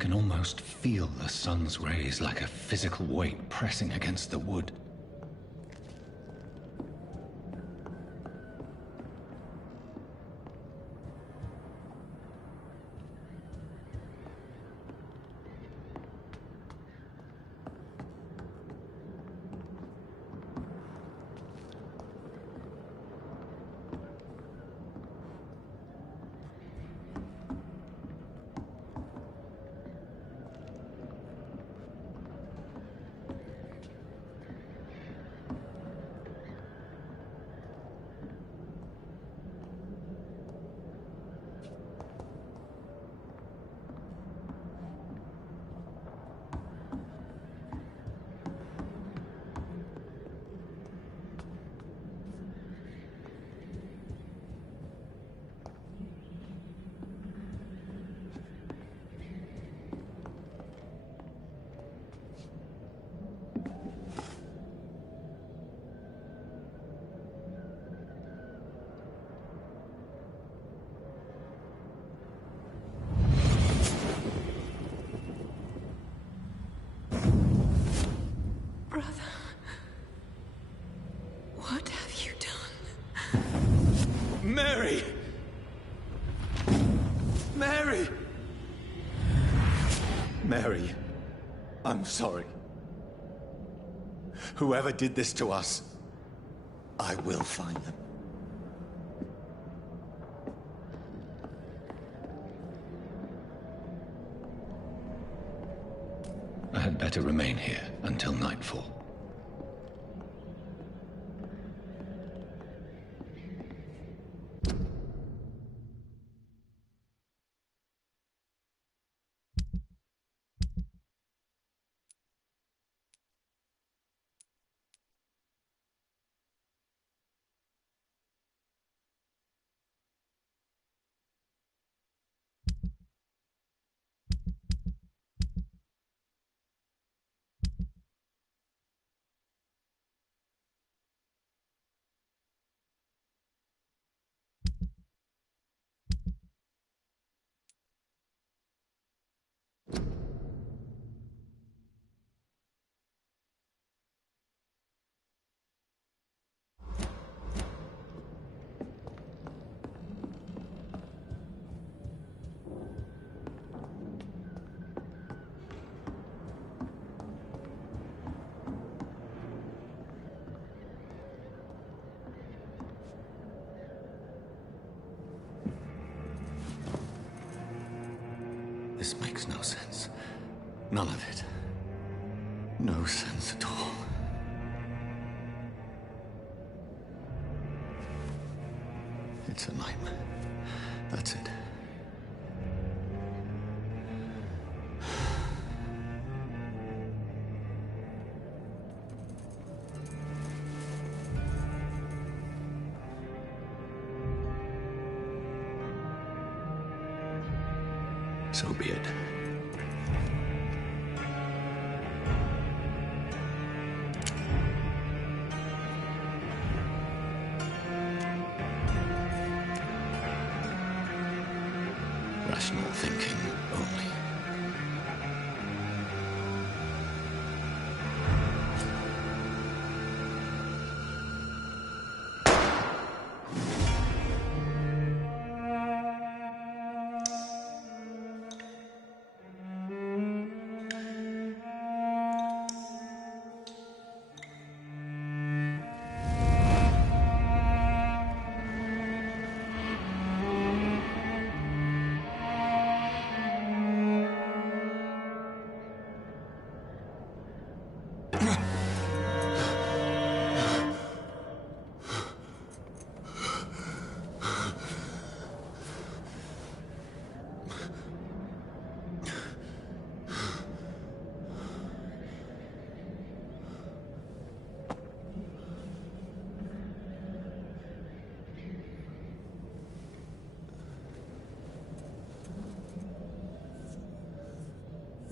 can almost feel the sun's rays like a physical weight pressing against the wood. What have you done? Mary! Mary! Mary, I'm sorry. Whoever did this to us, I will find them. I had better remain here until nightfall. This makes no sense. None of it. No sense at all. It's a nightmare. That's it. So be it. Rational thinking only.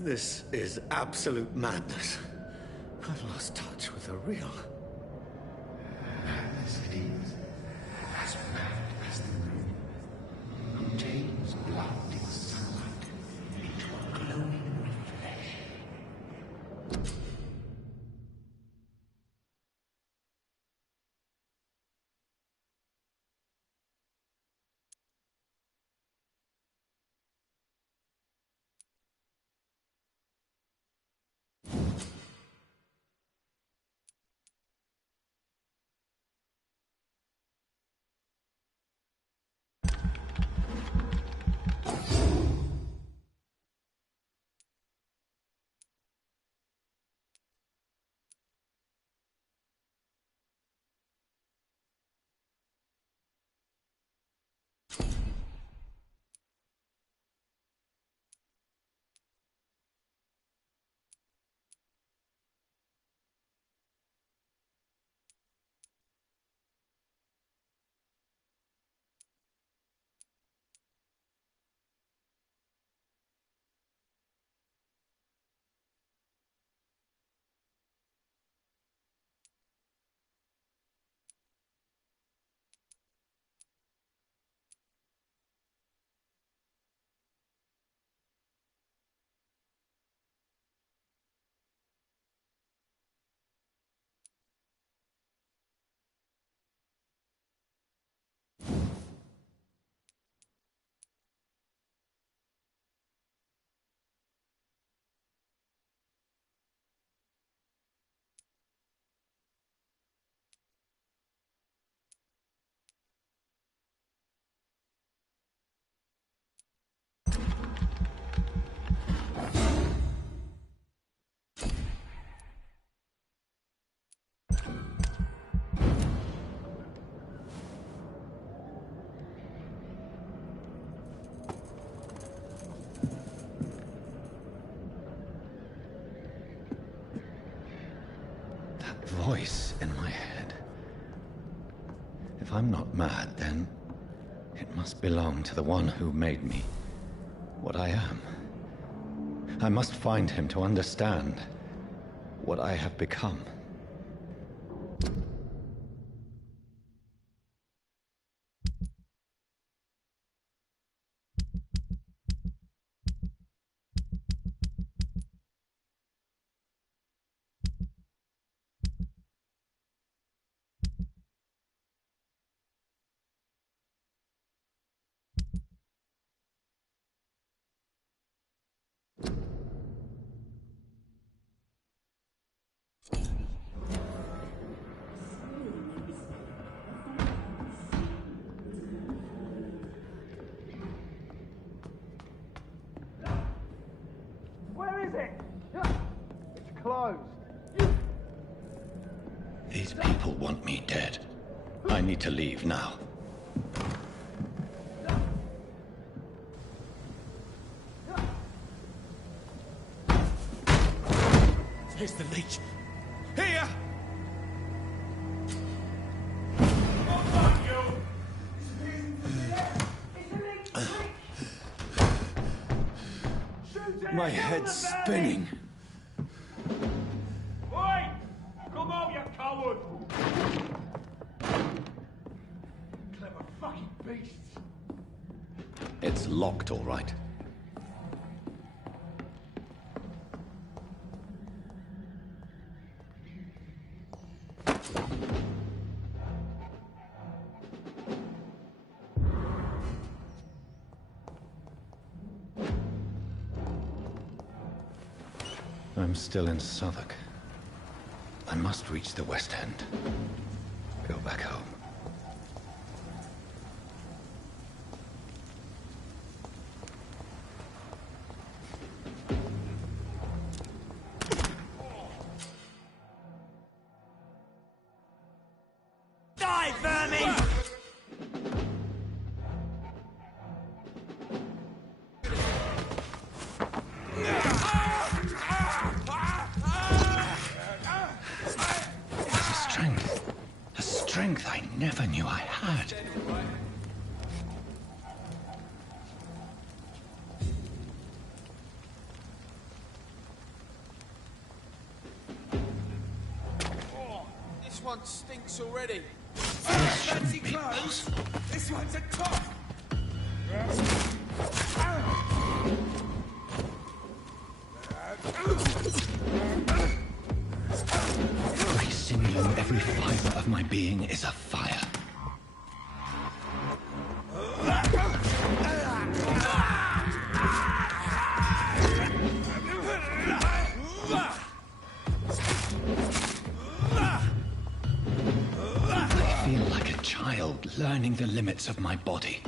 This is absolute madness. I've lost touch with the real. Madness it is, as mad as the moon, who takes blood in sunlight into a glowing If I'm not mad, then it must belong to the one who made me what I am. I must find him to understand what I have become. Where is it? It's closed. These people want me dead. I need to leave now. Here's the leech. Here! My head's spinning. Oi! Come out, you coward! Clever fucking beasts. It's locked, all right. I'm still in Southwark. I must reach the West End. Go back home. Die, vermin! A strength I never knew I had. Oh, this one stinks already. This shouldn't be possible. This one's a top. Every sinew, every fiber of my being is afire. I feel like a child learning the limits of my body.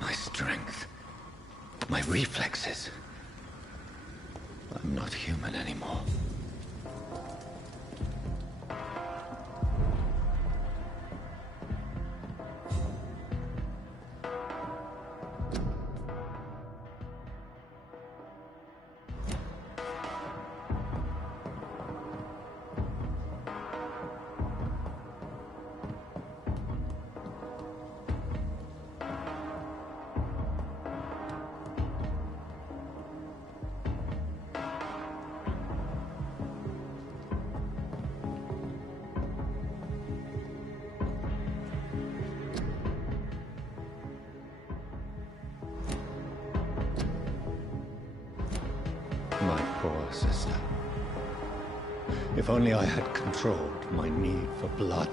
My strength, my reflexes. I'm not human anymore. My poor sister. If only I had controlled my need for blood.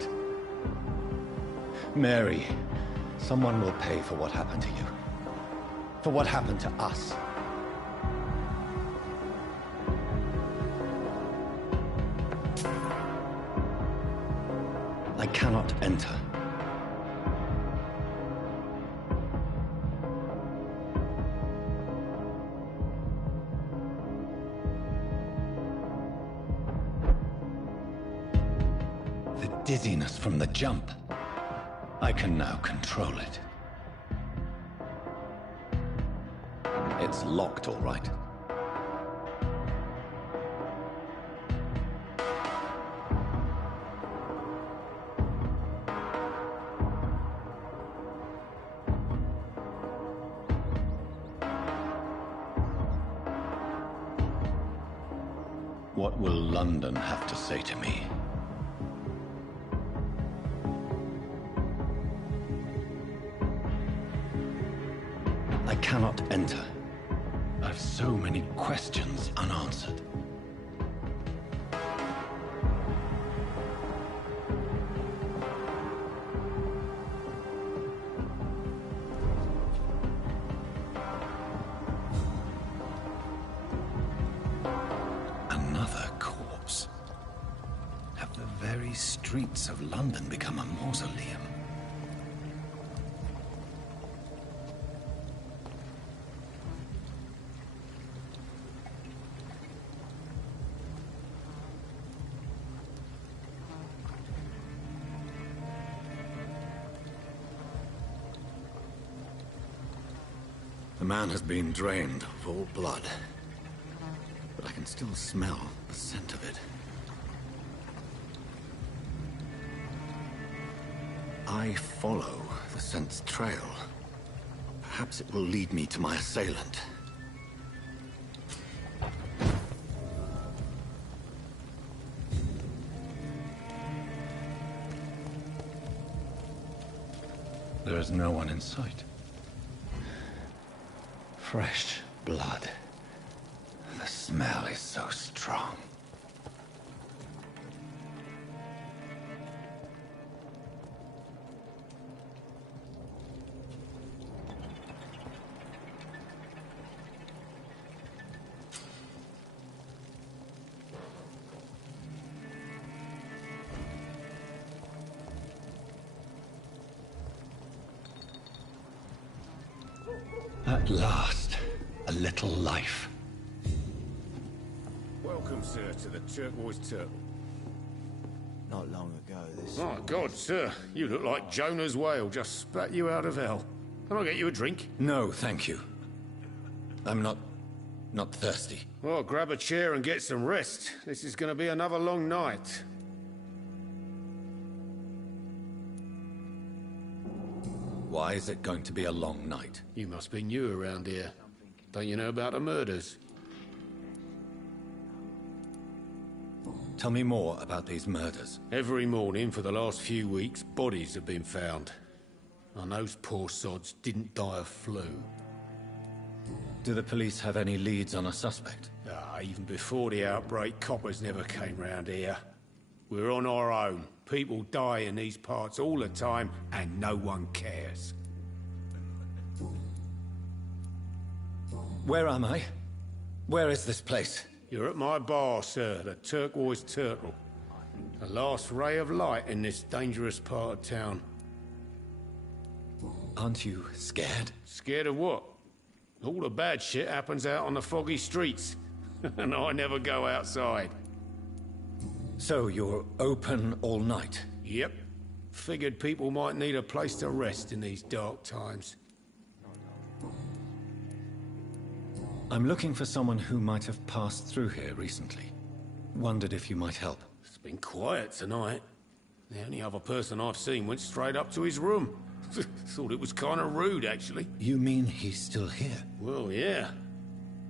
Mary, someone will pay for what happened to you. For what happened to us. I cannot enter. The dizziness from the jump. I can now control it. It's locked, all right. What will London have to say to me? I cannot enter. I've so many questions unanswered. Another corpse. Have the very streets of London become a mausoleum? The man has been drained of all blood, but I can still smell the scent of it. I follow the scent's trail. Perhaps it will lead me to my assailant. There is no one in sight. Fresh blood. The smell is so strong. At last, a little life. Welcome, sir, to the Turquoise Turtle. Not long ago, this... My God, sir, you look like Jonah's whale just spat you out of hell. Can I get you a drink? No, thank you. I'm not thirsty. Well, grab a chair and get some rest. This is going to be another long night. Why is it going to be a long night? You must be new around here. Don't you know about the murders? Tell me more about these murders. Every morning for the last few weeks, bodies have been found. And those poor sods didn't die of flu. Do the police have any leads on a suspect? Even before the outbreak, coppers never came round here. We're on our own. People die in these parts all the time, and no one cares. Where am I? Where is this place? You're at my bar, sir, the Turquoise Turtle. The last ray of light in this dangerous part of town. Aren't you scared? Scared of what? All the bad shit happens out on the foggy streets. And I never go outside. So you're open all night? Yep. Figured people might need a place to rest in these dark times. I'm looking for someone who might have passed through here recently. Wondered if you might help. It's been quiet tonight. The only other person I've seen went straight up to his room. Thought it was kind of rude, actually. You mean he's still here? Well, yeah.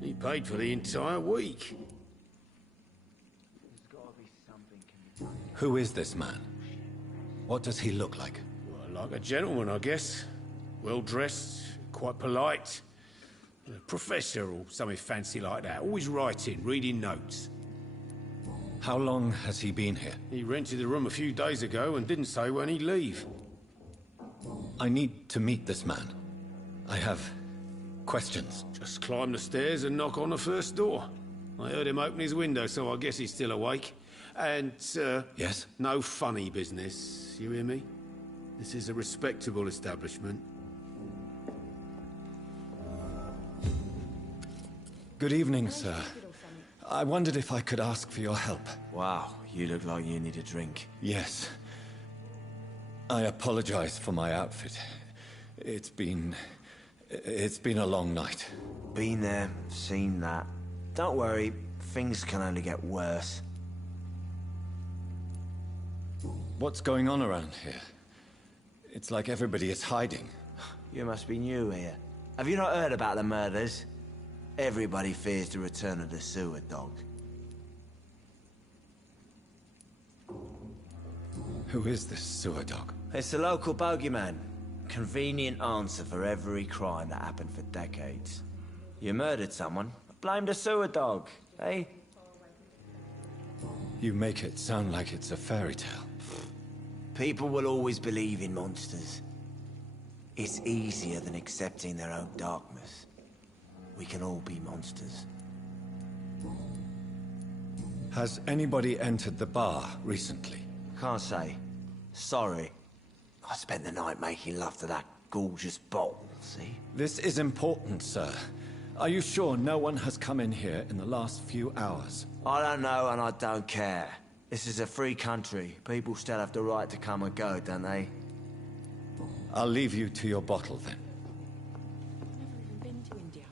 He paid for the entire week. Who is this man? What does he look like? Well, like a gentleman, I guess. Well-dressed, quite polite. A professor or something fancy like that. Always writing, reading notes. How long has he been here? He rented the room a few days ago and didn't say when he'd leave. I need to meet this man. I have questions. Just climb the stairs and knock on the first door. I heard him open his window, so I guess he's still awake. And, Yes? no funny business, you hear me? This is a respectable establishment. Good evening, sir. I wondered if I could ask for your help. Wow, You look like you need a drink. Yes. I apologize for my outfit. It's been a long night. Been there, seen that. Don't worry, things can only get worse. What's going on around here? It's like everybody is hiding. You must be new here. Have you not heard about the murders? Everybody fears the return of the sewer dog. Who is this sewer dog? It's the local bogeyman. Convenient answer for every crime that happened for decades. You murdered someone, blame the sewer dog, eh? You make it sound like it's a fairy tale. People will always believe in monsters. It's easier than accepting their own darkness. We can all be monsters. Has anybody entered the bar recently? Can't say. Sorry. I spent the night making love to that gorgeous bottle, see? This is important, sir. Are you sure no one has come in here in the last few hours? I don't know and I don't care. This is a free country. People still have the right to come and go, don't they? I'll leave you to your bottle then. Never even been to India.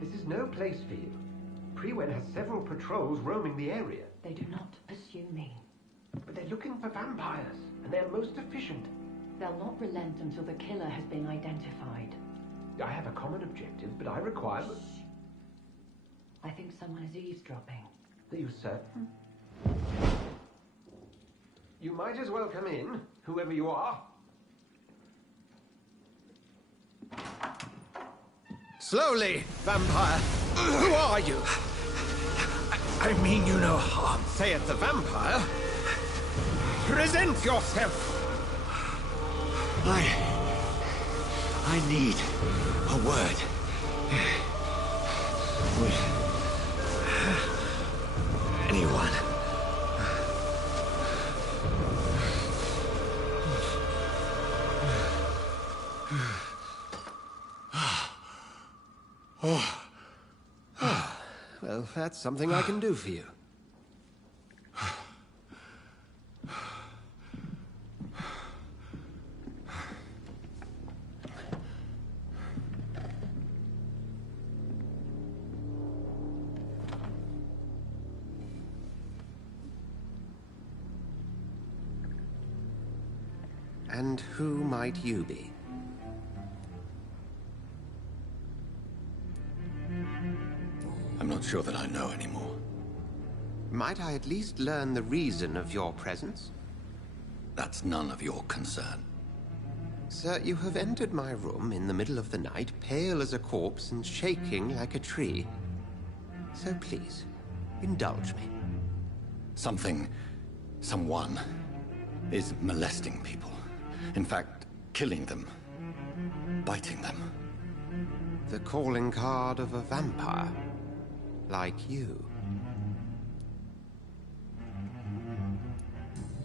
This is no place for you. Prewen has several patrols roaming the area. They do not pursue me. But they're looking for vampires, and they're most efficient. They'll not relent until the killer has been identified. I have a common objective, but I require... I think someone is eavesdropping. Are you certain? You might as well come in, whoever you are. Slowly, vampire. Who are you? I mean you no harm, saith the vampire. Present yourself. I need a word. With anyone. Well, that's something I can do for you. And who might you be? I'm not sure that I know anymore. Might I at least learn the reason of your presence? That's none of your concern. Sir, you have entered my room in the middle of the night, pale as a corpse and shaking like a tree. So please, indulge me. Someone is molesting people. In fact, killing them. Biting them. The calling card of a vampire. Like you.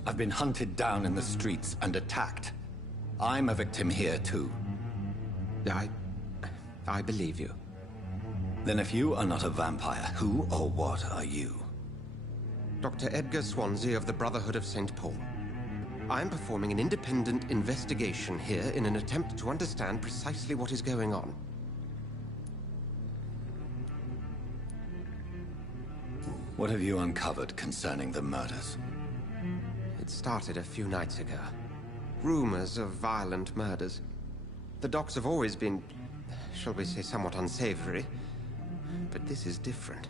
I've been hunted down in the streets and attacked. I'm a victim here, too. I believe you. Then if you are not a vampire, who or what are you? Dr. Edgar Swansea of the Brotherhood of St. Paul. I'm performing an independent investigation here in an attempt to understand precisely what is going on. What have you uncovered concerning the murders? It started a few nights ago. Rumors of violent murders. The docks have always been, shall we say, somewhat unsavory. But this is different.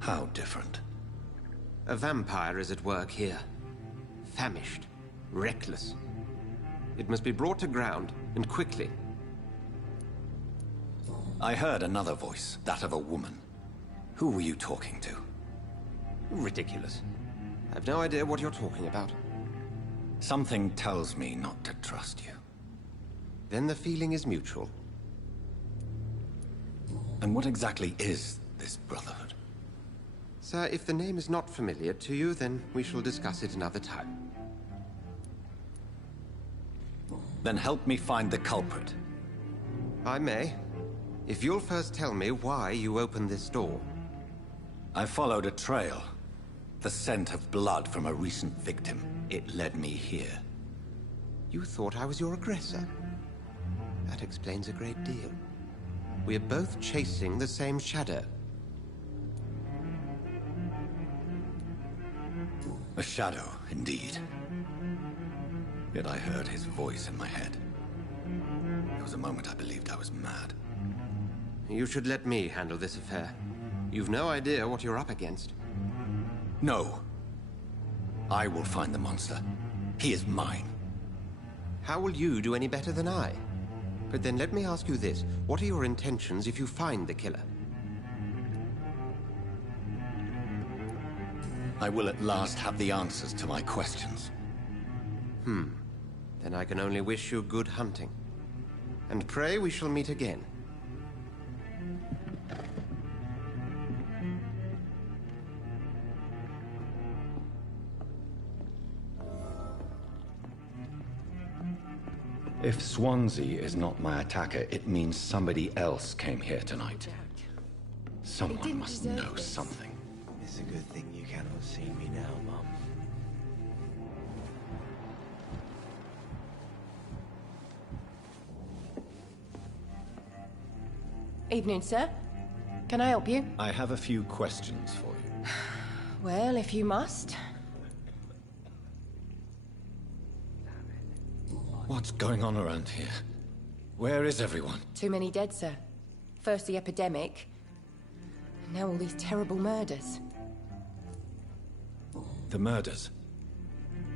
How different? A vampire is at work here. Famished. Reckless. It must be brought to ground, and quickly. I heard another voice, that of a woman. Who were you talking to? Ridiculous. I have no idea what you're talking about. Something tells me not to trust you. Then the feeling is mutual. And what exactly is this Brotherhood? Sir, if the name is not familiar to you, then we shall discuss it another time. Then help me find the culprit. I may, If you'll first tell me why you opened this door. I followed a trail. The scent of blood from a recent victim. It led me here. You thought I was your aggressor. That explains a great deal. We're both chasing the same shadow. A shadow, indeed. Yet I heard his voice in my head. There was a moment I believed I was mad. You should let me handle this affair. You've no idea what you're up against. No. I will find the monster. He is mine. How will you do any better than I? But then let me ask you this. What are your intentions if you find the killer? I will at last have the answers to my questions. Then I can only wish you good hunting. And pray we shall meet again. If Swansea is not my attacker, it means somebody else came here tonight. Someone must know something. It's a good thing you cannot see me now, Mum. Evening, sir. Can I help you? I have a few questions for you. Well, if you must. What's going on around here? Where is everyone? Too many dead, sir. First the epidemic, now all these terrible murders. The murders?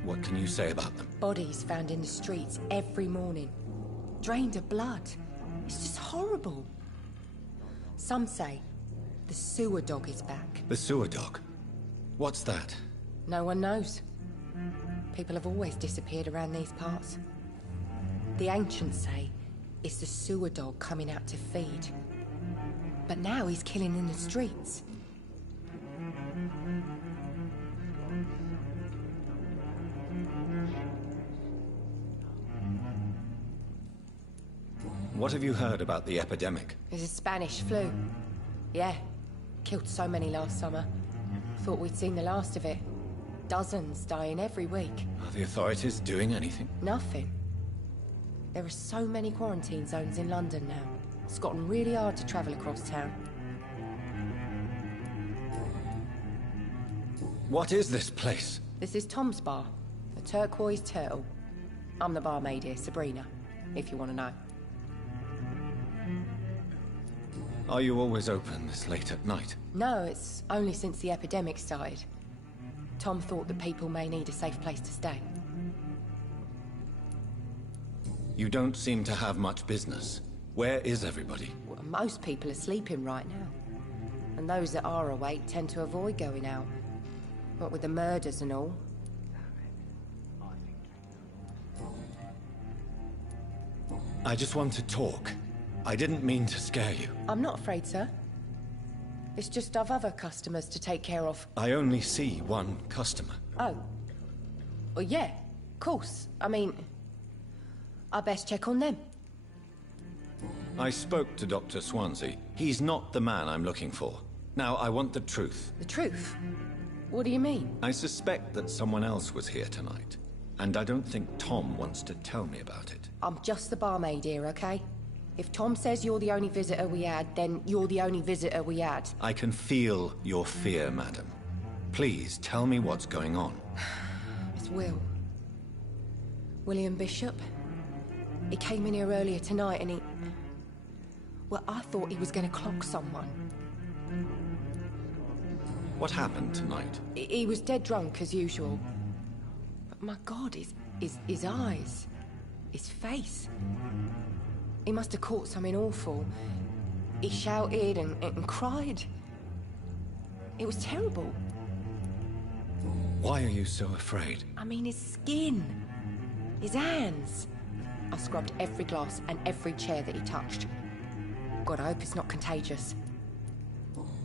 What can you say about them? Bodies found in the streets every morning. Drained of blood. It's just horrible. Some say the sewer dog is back. The sewer dog? What's that? No one knows. People have always disappeared around these parts. The ancients say it's the sewer dog coming out to feed. But now he's killing in the streets. What have you heard about the epidemic? There's a Spanish flu. Yeah. Killed so many last summer. Thought we'd seen the last of it. Dozens dying every week. Are the authorities doing anything? Nothing. There are so many quarantine zones in London now. It's gotten really hard to travel across town. What is this place? This is Tom's bar, the Turquoise Turtle. I'm the barmaid here, Sabrina, if you want to know. Are you always open this late at night? No, it's only since the epidemic started. Tom thought that people may need a safe place to stay. You don't seem to have much business. Where is everybody? Well, most people are sleeping right now. And those that are awake tend to avoid going out. What with the murders and all. I just want to talk. I didn't mean to scare you. I'm not afraid, sir. It's just I've other customers to take care of. I only see one customer. Oh. Well, yeah, of course. I mean, I best check on them. I spoke to Dr. Swansea. He's not the man I'm looking for. Now, I want the truth. The truth? What do you mean? I suspect that someone else was here tonight. And I don't think Tom wants to tell me about it. I'm just the barmaid here, okay? If Tom says you're the only visitor we had, then you're the only visitor we had. I can feel your fear, madam. Please, tell me what's going on. It's Will. William Bishop. He came in here earlier tonight and he... Well, I thought he was going to clock someone. What happened tonight? He was dead drunk, as usual. But my God, his eyes... his face... He must have caught something awful. He shouted and cried. It was terrible. Why are you so afraid? I mean, his skin. His hands. I scrubbed every glass and every chair that he touched. God, I hope it's not contagious.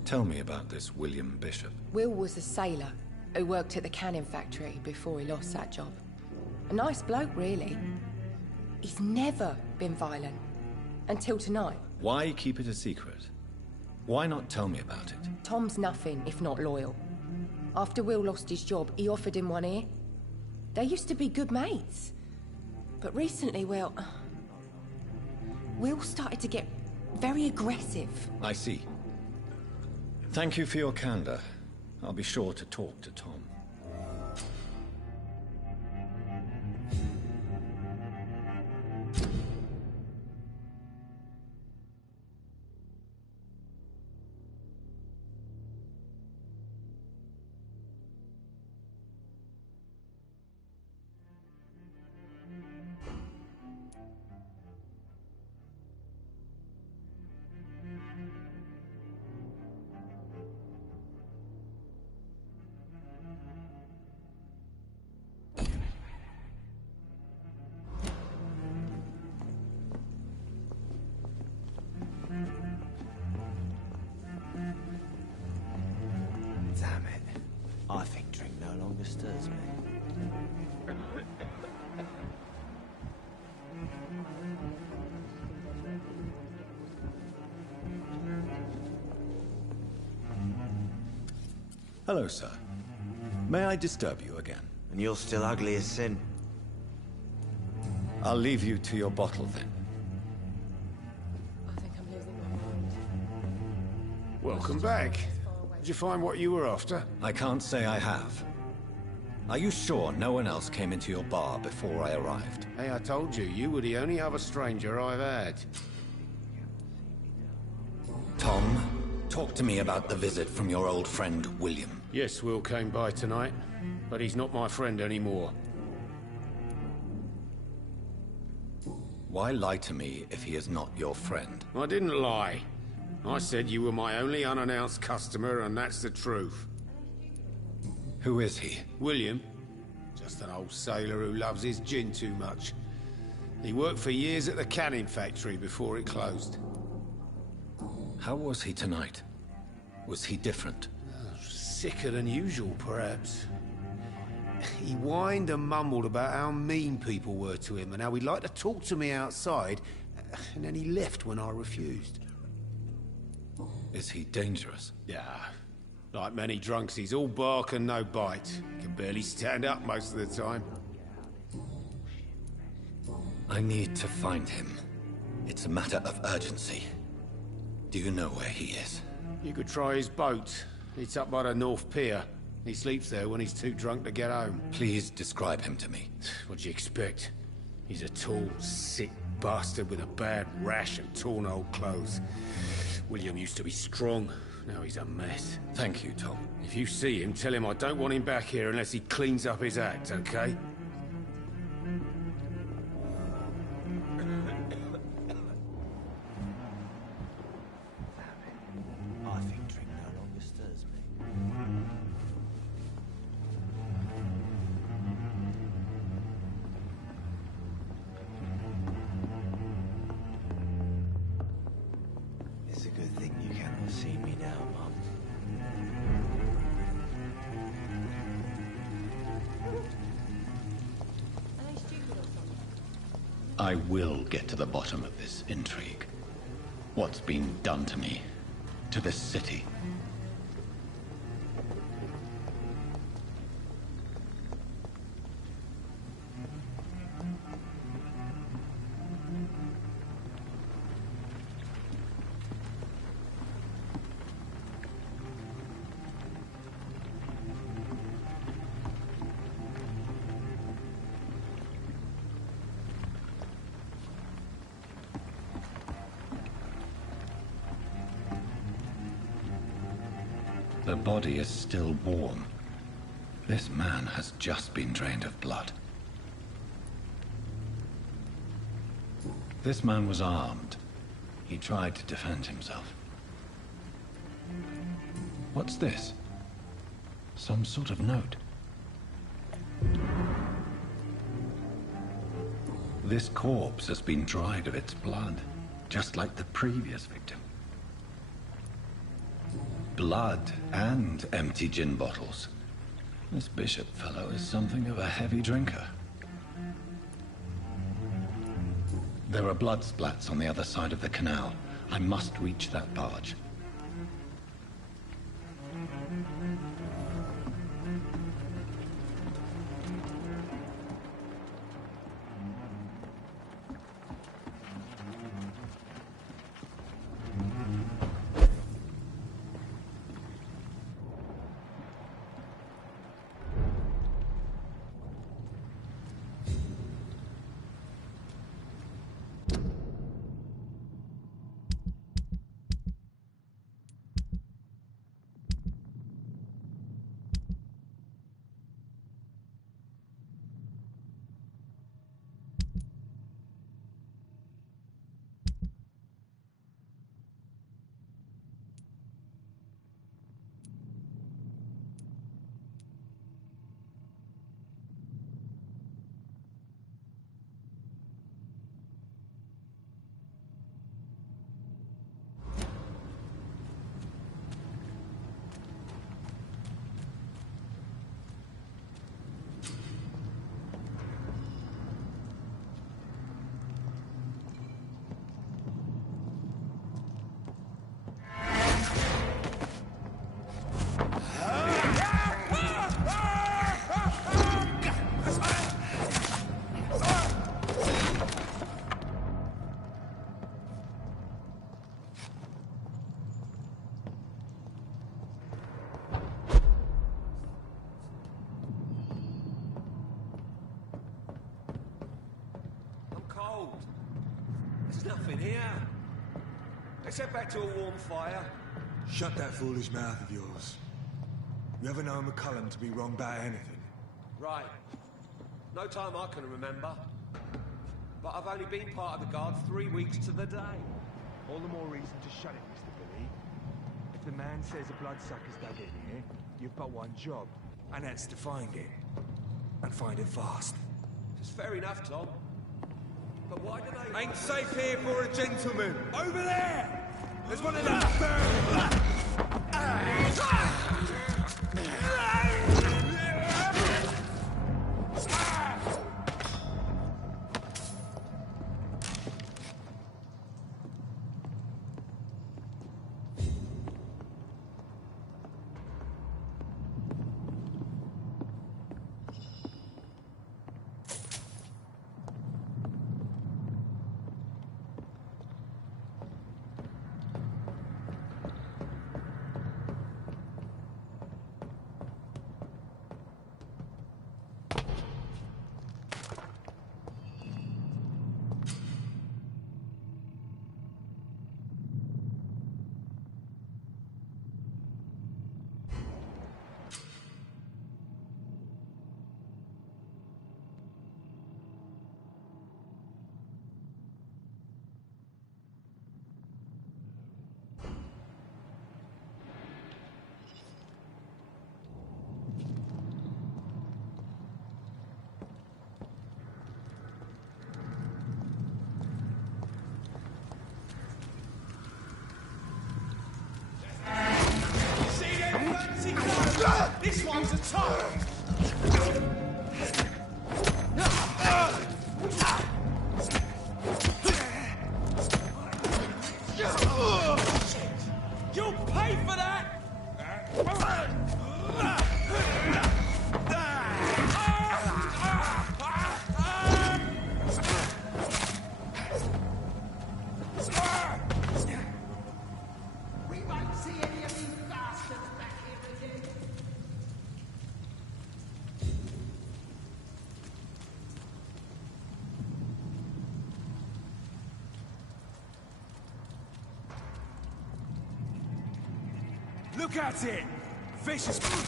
Tell me about this William Bishop. Will was a sailor who worked at the cannon factory before he lost that job. A nice bloke, really. He's never been violent. Until tonight. Why keep it a secret? Why not tell me about it? Tom's nothing if not loyal. After Will lost his job, he offered him one ear. They used to be good mates. But recently, well... Will started to get very aggressive. I see. Thank you for your candor. I'll be sure to talk to Tom. Damn it. I think drink no longer stirs me. Hello, sir. May I disturb you again? And you're still ugly as sin. I'll leave you to your bottle then. I think I'm losing my mind. Welcome back. Did you find what you were after? I can't say I have. Are you sure no one else came into your bar before I arrived? Hey, I told you, you were the only other stranger I've had. Tom, talk to me about the visit from your old friend, William. Yes, Will came by tonight, but he's not my friend anymore. Why lie to me if he is not your friend? I didn't lie. I said you were my only unannounced customer, and that's the truth. Who is he? William. Just an old sailor who loves his gin too much. He worked for years at the canning factory before it closed. How was he tonight? Was he different? Sicker than usual, perhaps. He whined and mumbled about how mean people were to him and how he'd like to talk to me outside, and then he left when I refused. Is he dangerous? Yeah. Like many drunks, he's all bark and no bite. Can barely stand up most of the time. I need to find him. It's a matter of urgency. Do you know where he is? You could try his boat. It's up by the North Pier. He sleeps there when he's too drunk to get home. Please describe him to me. What'd you expect? He's a tall, sick bastard with a bad rash and torn old clothes. William used to be strong. Now he's a mess. Thank you, Tom. If you see him, tell him I don't want him back here unless he cleans up his act, okay? I think drink no longer stirs me. It's a good thing you cannot see me now, Mum. I will get to the bottom of this intrigue. What's been done to me? To this city? The body is still warm. This man has just been drained of blood. This man was armed. He tried to defend himself. What's this? Some sort of note. This corpse has been dried of its blood, just like the previous victim. Blood and empty gin bottles. This bishop fellow is something of a heavy drinker. There are blood splats on the other side of the canal. I must reach that barge. There's nothing here. Let's head back to a warm fire. Shut that foolish mouth of yours. You ever known McCullum to be wrong about anything? Right. No time I can remember. But I've only been part of the guard 3 weeks to the day. All the more reason to shut it, Mr. Billy. If the man says a bloodsucker's dug in here, you've but one job. And that's to find it. And find it fast. It's fair enough, Tom. But why do they... Ain't safe here for a gentleman! Over there! There's one of them! This one's a top! You'll pay for that! We won't see any of these bastards back here again. Look at it! Vicious... Drop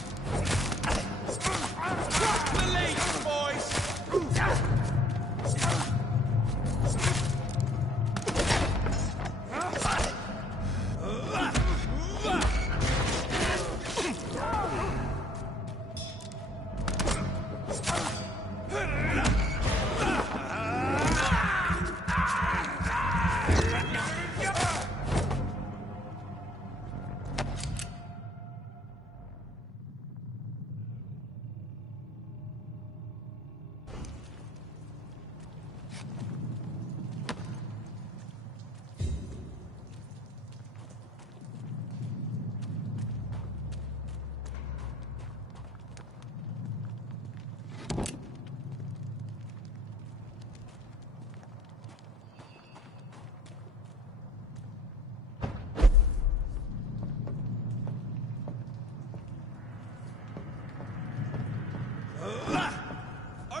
the leash, boys!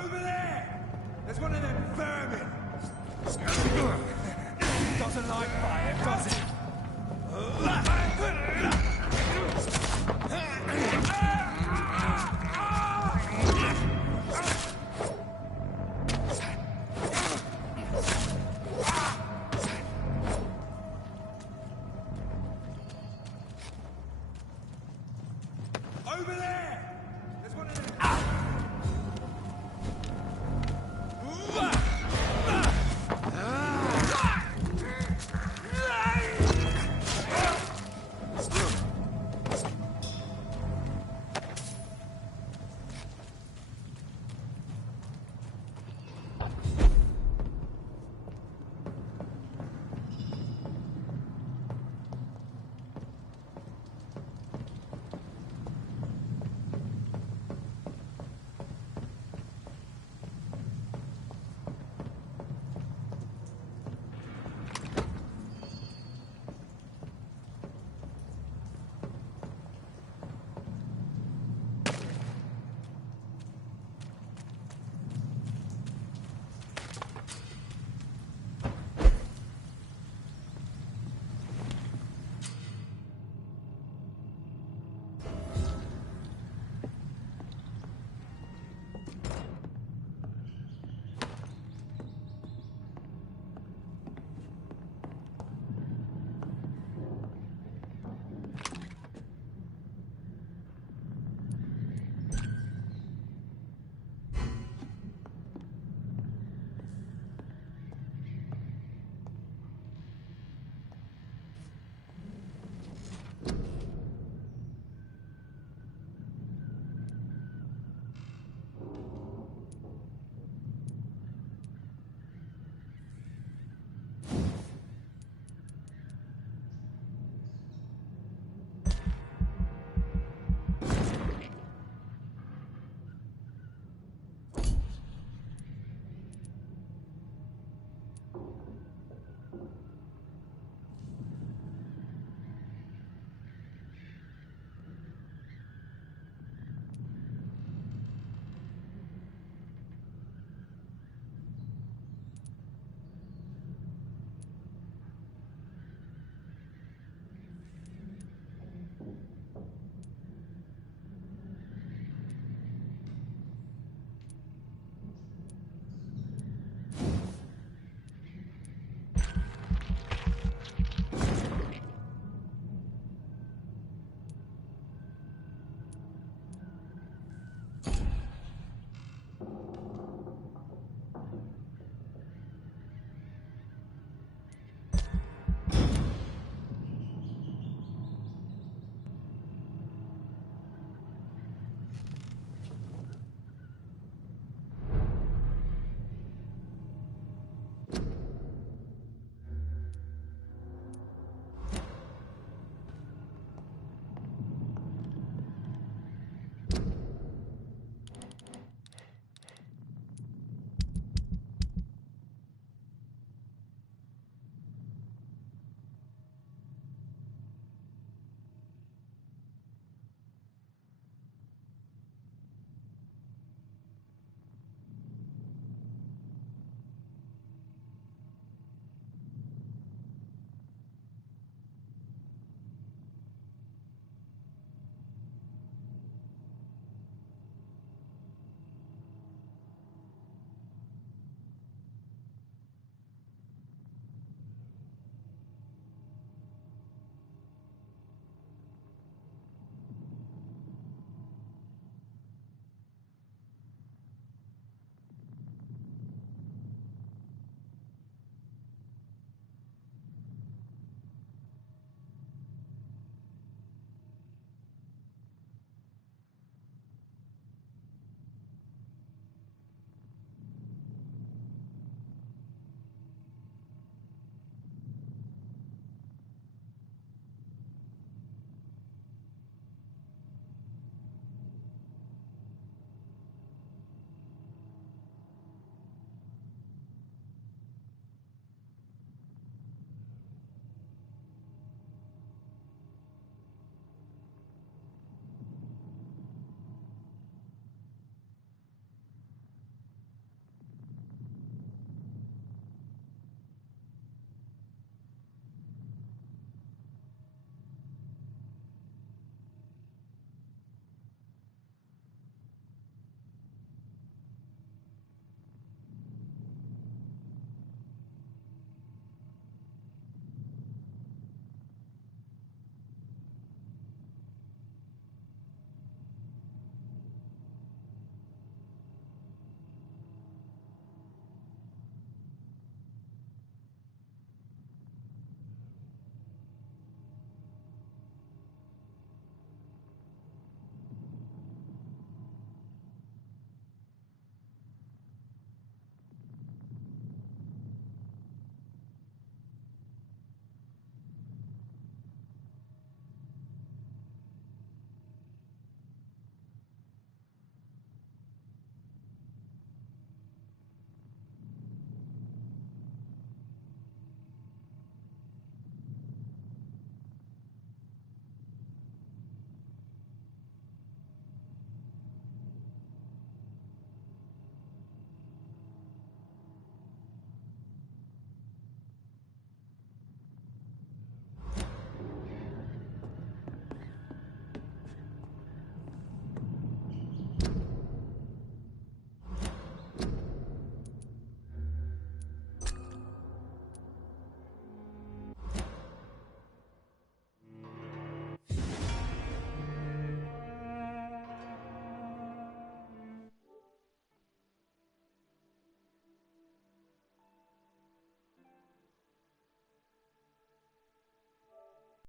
Over there! There's one of them vermin! Doesn't like fire, does it? Over there! There's one of them.